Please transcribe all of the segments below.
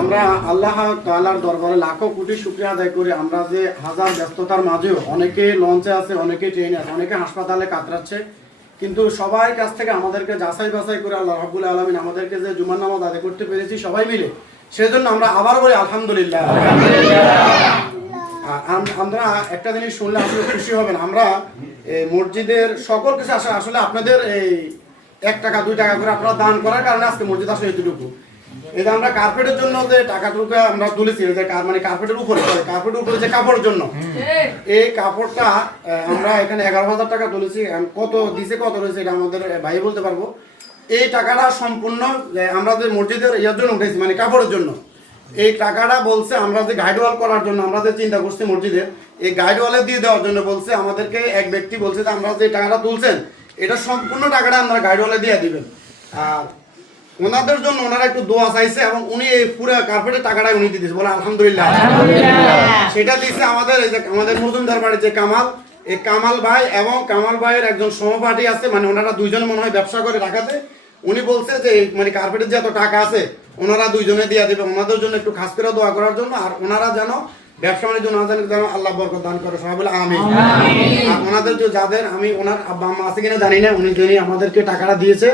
আমরা আল্লাহ তাআলার দরবারে লাখো কোটি শুকরিয়া আদায় করি। আমরা যে হাজার ব্যস্ততার মাঝেও অনেকে লঞ্চে আছে, অনেকে ট্রেনে আছে, অনেকে হাসপাতালে কাতরাচ্ছে, কিন্তু সবার কাছ থেকে আমাদেরকে যাচাই বাছাই করে আল্লাহ রাব্বুল আলামিন আমাদেরকে যে জুমার নামাজ আদায় করতে পেরেছি সবাই মিলে, সেজন্য আমরা আবার বলি আলহামদুলিল্লাহ। আমরা একটা জিনিস শুনলে আসলে খুশি হবেন, আমরা মসজিদের সকল কিছু আসলে আপনাদের এই 1 টাকা 2 টাকা করে আপনারা দান করার কারণে আজকে মসজিদ আসলে এতটুকু। এই যে আমরা কার্পেটের জন্য যে টাকাটুকু আমরা তুলেছি, যে মানে কার্পেটের উপরে যে কাপড়ের জন্য, এই কাপড়টা আমরা এখানে 11,000 টাকা তুলেছি। কত দিছে কত রয়েছে এটা আমাদের ভাই বলতে পারবো। এই টাকাটা সম্পূর্ণ আমরা যে মসজিদের ইয়ার জন্য উঠেছি, মানে কাপড়ের জন্য। এই টাকাটা বলছে আমরা যে গাইড ওয়াল করার জন্য আমরা যে চিন্তা করছি মসজিদের, এই গাইড ওয়ালে দিয়ে দেওয়ার জন্য বলছে আমাদেরকে। এক ব্যক্তি বলছে যে আমরা যে টাকাটা তুলছেন এটা সম্পূর্ণ টাকাটা আমরা গাইড ওয়ালে দিয়ে দিবেন। আর ওনাদের জন্য ওনারা একটু দোয়া চাইছে এবং উনি এই পুরো কার্পেটের টাকাটাই উনি দিতেছে, বলে আলহামদুলিল্লাহ। সেটা দিচ্ছে আমাদের এই যে আমাদের মজুমদার বাড়ির যে কামাল, এই কামাল ভাই এবং কামাল ভাইয়ের একজন সহপাঠী আছে, মানে ওনারা দুইজনে মনে হয় ব্যবসা করে ঢাকাতে। উনি বলছে যে মানে কার্পেটের যে এত টাকা আছে ওনারা দুইজনে দিয়ে দেবে, ওনাদের জন্য একটু খাস করে দোয়া করার জন্য। আর ওনারা যেন ব্যবসা বাণিজ্য না জানে, যেন আল্লাহ বরকত দান করে, সবাই বলে আমিন। আর ওনাদের যে যাদের, আমি ওনার আব্বা আম্মা আছে কিনা জানি না, উনি যিনি আমাদেরকে টাকাটা দিয়েছে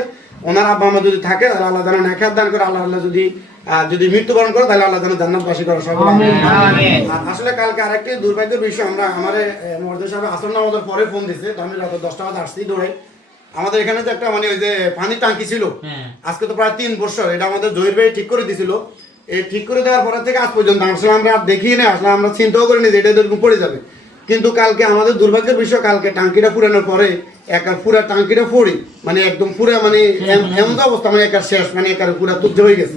ওনার আব্বা আম্মা যদি থাকে তাহলে আল্লাহ যেন নেখাত দান করে, আল্লাহ যদি মৃত্যুবরণ করে তাহলে আল্লাহ যেন জান্নাতবাসী করে, সবাই আমিন। আসলে কালকে আরেকটি দুর্ভাগ্যের বিষয়, আমরা আমাদের মর্দে সাহেব আসর নামাজের পরে ফোন দিছে, আমি রাত 10টা বাজে আসছি দৌড়ে। আমাদের এখানে যে একটা মানে ওই যে পানির টাঙ্কি ছিল, আজকে তো প্রায় 3 বছর, এটা আমাদের জহির ভাই ঠিক করে দিছিল। এই ঠিক করে দেওয়ার পরে থেকে আজ পর্যন্ত আসলে আমরা আর দেখিই না, আসলে আমরা চিন্তাও করিনি যে এটা এরকম পড়ে যাবে। কিন্তু কালকে আমাদের দুর্ভাগ্যের বিষয়, কালকে টাঙ্কিটা ফুরানোর পরে পুরা টাঙ্কিটা ফুরি, মানে একদম পুরা মানে এমন অবস্থা, মানে একার শেষ, মানে একার পুরা তুজ্জ হয়ে গেছে,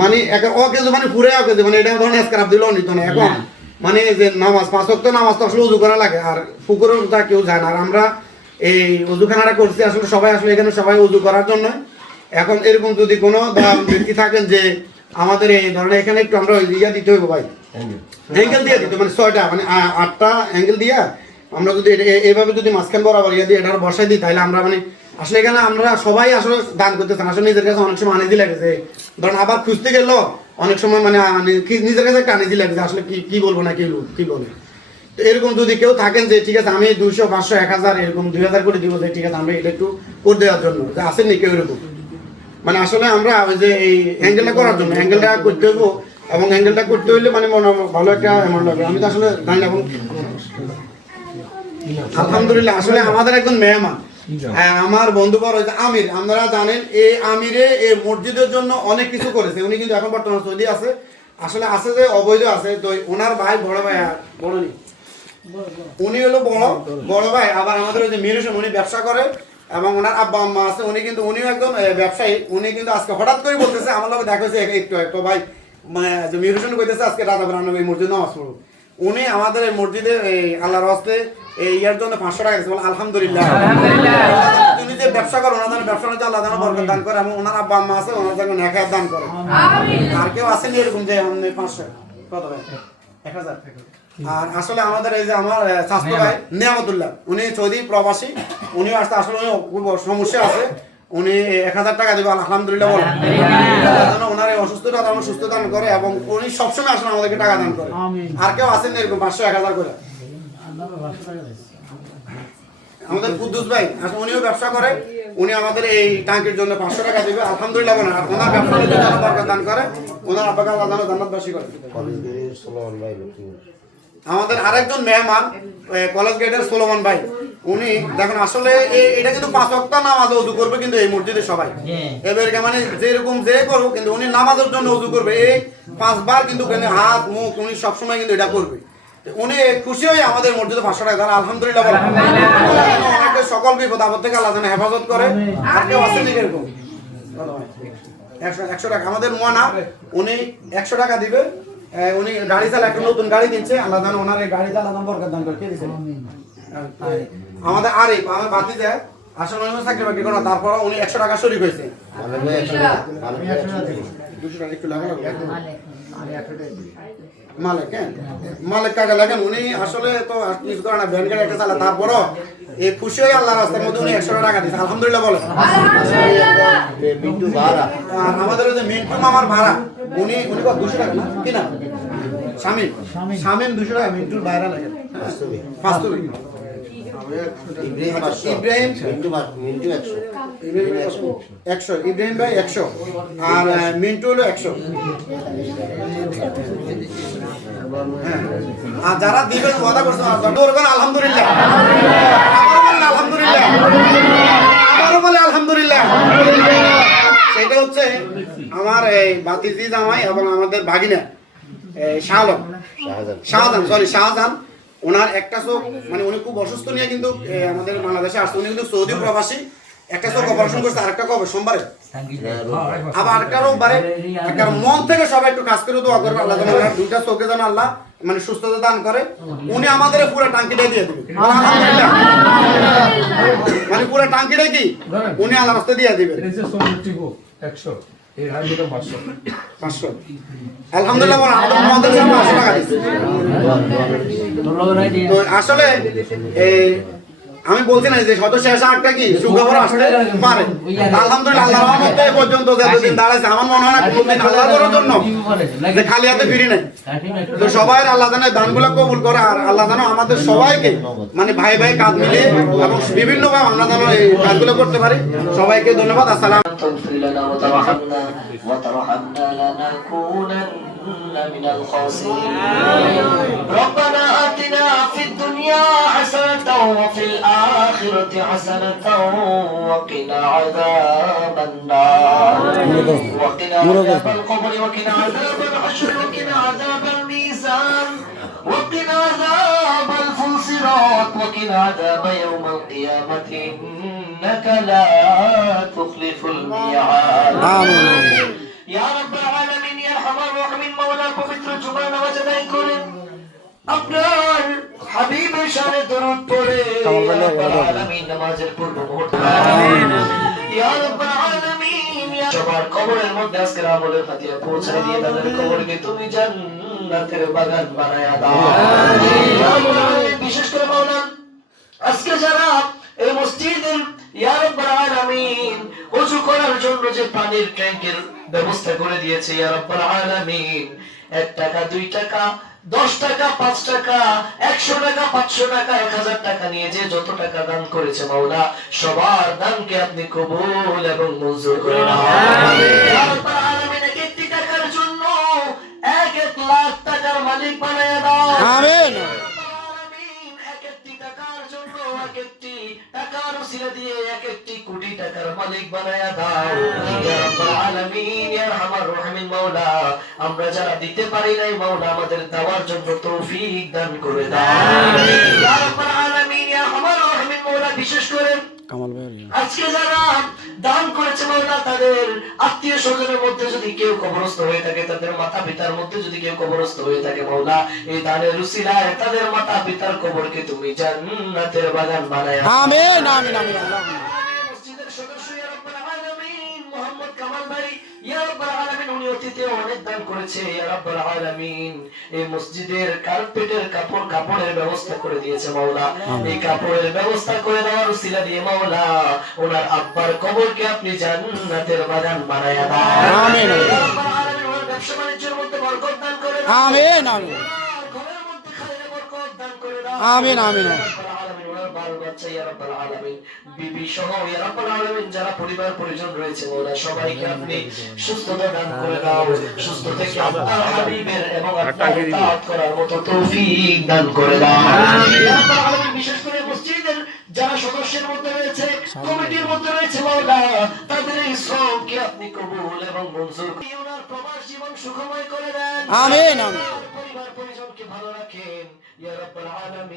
মানে একার অকেজো, মানে ফুরে অকেজো, মানে এটা ধরনের আজকে আব্দুল নিত না। এখন মানে যে নামাজ 5 ওয়াক্ত নামাজ তো আসলে উজু করা লাগে, আর পুকুরের তা কেউ যায় না। আর আমরা এই উজুখানাটা করছি আসলে সবাই আসলে এখানে সবাই উজু করার জন্য। এখন এরকম যদি কোনো ব্যক্তি থাকেন যে আমাদের এই ধরনের এখানে একটু আমরা ইয়া দিতে হইব ভাই, অ্যাঙ্গেল দিয়ে দিতে, মানে 6টা মানে 8টা অ্যাঙ্গেল দিয়া আমরা যদি এইভাবে যদি মাঝখান বরাবর ইয়া দিয়ে এটা বসাই দিই, তাহলে আমরা মানে আসলে এখানে আমরা সবাই আসলে দান করতেছেন। আসলে নিজের কাছে অনেক সময় আনিজি লাগে, যে ধরুন আবার খুঁজতে গেল অনেক সময় মানে নিজের কাছে একটা আনিজি লাগে, আসলে কি বলবো না কি বলে। তো এরকম যদি কেউ থাকেন যে ঠিক আছে আমি 200 500 1000 এরকম 2000 করে দিব, যে ঠিক আছে আমরা এটা একটু করে দেওয়ার জন্য, যে আসেন নি কেউ এরকম, মানে আসলে আমরা ওই যে এই অ্যাঙ্গেলটা করার জন্য অ্যাঙ্গেলটা করতে হইব, এবং অ্যাঙ্গেলটা করতে হইলে মানে ভালো একটা অ্যামাউন্ট লাগবে। আমি তো আসলে জানি না। আলহামদুলিল্লাহ, আসলে আমাদের একজন মেহমান আমার বন্ধু বড় হয়েছে আমির, আপনারা জানেন এই আমিরে এই মসজিদের জন্য অনেক কিছু করেছে। উনি কিন্তু এখন বর্তমানে সৌদি আছে, আসলে আছে যে অবৈধ আছে। তো ওনার ভাই বড় ভাই বড় নেই, উনি হলো বড় ভাই। আবার আমাদের ওই যে মিরুষণ, উনি ব্যবসা করে এবং ওনার আব্বা আম্মা আছে, উনি কিন্তু উনিও একজন ব্যবসায়ী। উনি কিন্তু আজকে হঠাৎ করে বলতেছে আমার লোক দেখা হয়েছে একটু ভাই, মানে যে মিরুষণ কইতেছে আজকে রাত এই মসজিদে নামাজ পড়বো। উনি আমাদের এই মসজিদে এই আল্লাহর হস্তে এই ইয়ার জন্য 500 টাকা গেছে, বলে আলহামদুলিল্লাহ। উনি যে ব্যবসা করে ওনার ব্যবসা আল্লাহ যেন বরকত দান করে, এবং ওনার আব্বা আম্মা আছে ওনার যেন নেখায়াত দান করে। আর কেউ আসেনি এরকম যে 500 কত ভাই 1000। আর আসলে আমাদের এই যে আমার স্বাস্থ্য ভাই নিয়ামতুল্লাহ, উনি সৌদি প্রবাসী, উনিও আসতে আসলে খুব সমস্যা আছে, উনি 1000 টাকা দেবে, আলহামদুলিল্লাহ বলেন। ওনার এই অসুস্থতা যেন সুস্থ দান করে, এবং উনি সবসময় আসলে আমাদেরকে টাকা দান করে। আর কেউ আসেন এরকম 500 1000 করে। আমাদের কুদ্দুস ভাই আসলে উনিও ব্যবসা করে, উনি আমাদের এই টাঙ্কির জন্য 500 টাকা দিবে, আলহামদুলিল্লাহ বলেন। আর ওনার ব্যবসার জন্য বরকত দান করে, ওনার আব্বাকে আল্লাহ যেন জান্নাতবাসী করে। আমাদের আরেকজন মেহমান কলেজ গেটের সোলোমন ভাই, উনি দেখুন আসলে এটা কিন্তু 5 ওয়াক্ত নামাজ ওযু করবে, কিন্তু এই মসজিদে সবাই এবারে মানে যেরকম যে করবো, কিন্তু উনি নামাজের জন্য ওযু করবে এই 5 বার, কিন্তু হাত মুখ উনি সবসময় কিন্তু এটা করবে। উনি খুশি হয়ে আমাদের মসজিদে 500 টাকা দেন, আলহামদুলিল্লাহ বলেন। ওনাকে সকল বিপদ আপদ থেকে আল্লাহ যেন হেফাজত করে। আর কেউ আসেন নি এরকম 100 টাকা আমাদের মোয়ানা, উনি 100 টাকা দিবে। উনি গাড়ি চালা, একটা নতুন গাড়ি দিচ্ছে, আল্লাহ যেন ওনার এই গাড়ি চালা বরকত দান করে। কে দিচ্ছে? আমাদের আরিফ, আমার ভাতিজা আসলে উনি চাকরি বাকরি করে, তারপর উনি 100 টাকা শরীক হয়েছে। মালিক কাকা লেখেন, উনি আসলে তো কিছু করে না, ভ্যান গাড়ি একটা চালা, তারপরও এই খুশি হয়ে আল্লাহ রাস্তার মধ্যে উনি 100 টাকা দিয়েছে, আলহামদুলিল্লাহ বলেন। মিন্টু ভাড়া আর আমাদের ওই যে মিন্টু মামার ভাড়া, উনি কত 200 টাকা না কি না শামিম 200 টাকা মিন্টুর ভাড়া লাগে বাস্তবিক। ইব্রাহিম মিন্টু 100, ইব্রাহিম ভাই 100 আর মিন্টু হলো 100। হ্যাঁ, আর যারা দিবেন ওয়াদা করছেন আলহামদুলিল্লাহ, আমারও বলেন আলহামদুলিল্লাহ, আমারও বলে আলহামদুলিল্লাহ। সেটা হচ্ছে আমার এই বাতিজি জামাই এবং আমাদের ভাগিনা শাহজাহান। ওনার একটা চোখ মানে উনি খুব অসুস্থ নিয়ে কিন্তু আমাদের বাংলাদেশে আসছে, উনি কিন্তু সৌদি প্রবাসী। একটা চোখ অপারেশন করছে, আরেকটা কবে সোমবারে, আবার আরেকটা রোববারে। একটা মন থেকে সবাই একটু কাজ করে দোয়া করবে, আল্লাহ যেন দুইটা চোখে যেন আল্লাহ মানে সুস্থতা দান করে। উনি আমাদের পুরো টাঙ্কিটা দিয়ে দিবে, আলহামদুলিল্লাহ। মানে পুরো টাঙ্কিটা কি উনি আল্লাহ রাস্তা দিয়ে দিবেন। 100 500 আলহামদুলিল্লাহ। আমাদের 500 টাকা দিচ্ছে। তো আসলে এই আমি বলছি না যে সদস্য একটা কি সুখবর আসতে পারে। আলহামদুলিল্লাহ আল্লাহর রহমতে এই পর্যন্ত যতদিন দাঁড়াইছে আমার মনে হয় না কোনদিন আল্লাহর করার জন্য যে খালি হাতে ফিরি নাই। তো সবাই আল্লাহ জানে দানগুলো কবুল করে, আর আল্লাহ জানো আমাদের সবাইকে মানে ভাই ভাই কাঁধ মিলিয়ে এবং বিভিন্ন ভাবে আমরা যেন এই কাজগুলো করতে পারি। সবাইকে ধন্যবাদ। আসসালাম। من الخاسرين ربنا آتنا في الدنيا حسنة وفي الآخرة حسنة وقنا عذاب النار وقنا عذاب القبر وقنا عذاب الحشر وقنا عذاب الميزان وقنا عذاب الفصرات وقنا عذاب يوم القيامة إنك لا تخلف الميعاد آمين يا رب العالمين يا أرحم الراحمين مولا পবিত্র জুমা নামাজ আদায় করেন আপনার হাবিবের শানে দরুদ পড়ে আলামিন নামাজের পূর্ব মুহূর্তে আমিন ইয়া রাব্বাল আলামিন সবার কবরের মধ্যে আজকের আমলের হাতিয়া পৌঁছায় দিয়ে তাদের কবরকে তুমি জান্নাতের বাগান বানায়া দাও আমিন। বিশেষ করে মাওলানা আজকে যারা এই মসজিদের ইয়া রাব্বাল আলামিন ওযু করার জন্য যে পানির ট্যাঙ্কের ব্যবস্থা করে দিয়েছে ইয়া রাব্বাল আলামিন, 1 টাকা 2 টাকা 10 টাকা 5 টাকা 100 টাকা 500 টাকা 1000 টাকা নিয়ে যে যত টাকা দান করেছে মাওলা সবার দানকে আপনি কবুল এবং মঞ্জুর করে নাও ইয়া রাব্বাল আলামিন। একটি টাকার জন্য 1 লাখ টাকার মালিক বানায়া দাও আমিন। টাকার উসিলা দিয়ে 1 কোটি টাকার মালিক বানায়া দাও ইয়া রাব্বাল আলামিন ইয়া আরহামার রাহিমিন মাওলা। আমরা যারা দিতে পারি নাই মাওলা আমাদের দেওয়ার জন্য তৌফিক দান করে দাও ইয়া রাব্বাল আলামিন ইয়া আরহামার রাহিমিন মাওলা। বিশেষ করে আজকে যারা দান করেছে মাওলা তাদের আত্মীয় স্বজনের মধ্যে যদি কেউ কবরস্থ হয়ে থাকে, তাদের মাতা পিতার মধ্যে যদি কেউ কবরস্থ হয়ে থাকে মাওলা এই দানের উসিলায় তাদের মাতা পিতার কবরকে তুমি জান্নাতের বাগান বানায়া আমিন আমিন আমিন। মসজিদের সদস্য ইয়া রাব্বাল আলামিন মোহাম্মদ কামাল ভাই ইয়া রাব্বাল আলামিন উনি অতীতে অনেক দান করেছে ইয়া রাব্বাল আলামিন। এই মসজিদের কার্পেটের কাপড়ের ব্যবস্থা করে দিয়েছে মাওলা, এই কাপড়ের ব্যবস্থা করে দেওয়ার উসিলা দিয়ে মাওলা ওনার আব্বার কবরকে আপনি জান্নাতের বাগান বানায়া দাও আমিন ইয়া রাব্বাল আলামিন। ওনার ব্যবসা বাণিজ্যের মধ্যে বরকত দান করে দাও আমিন আমিন। ঘরের মধ্যে খায়ের বরকত দান করে দাও আমিন আমিন। বাল বাচ্চা ইয়া রাব্বাল আলামিন বিবি সহ ইয়া রাব্বাল আলামিন যারা পরিবার পরিজন রয়েছে ওরা সবাইকে আপনি সুস্থতা দান করে দাও, সুস্থ থেকে আপনার হাবিবের এবং আপনার ইতাআত করার মতো তৌফিক দান করে দাও ইয়া রাব্বাল আলামিন। বিশেষ করে মসজিদের যারা সদস্যের মধ্যে রয়েছে কমিটির মধ্যে রয়েছে মাওলা তাদের এই শ্রমকে আপনি কবুল এবং মঞ্জুর করে ওনার প্রবাস জীবন সুখময় করে দেন আমিন আমিন। পরিবার পরিজনকে ভালো রাখেন ইয়া রাব্বাল আলামিন।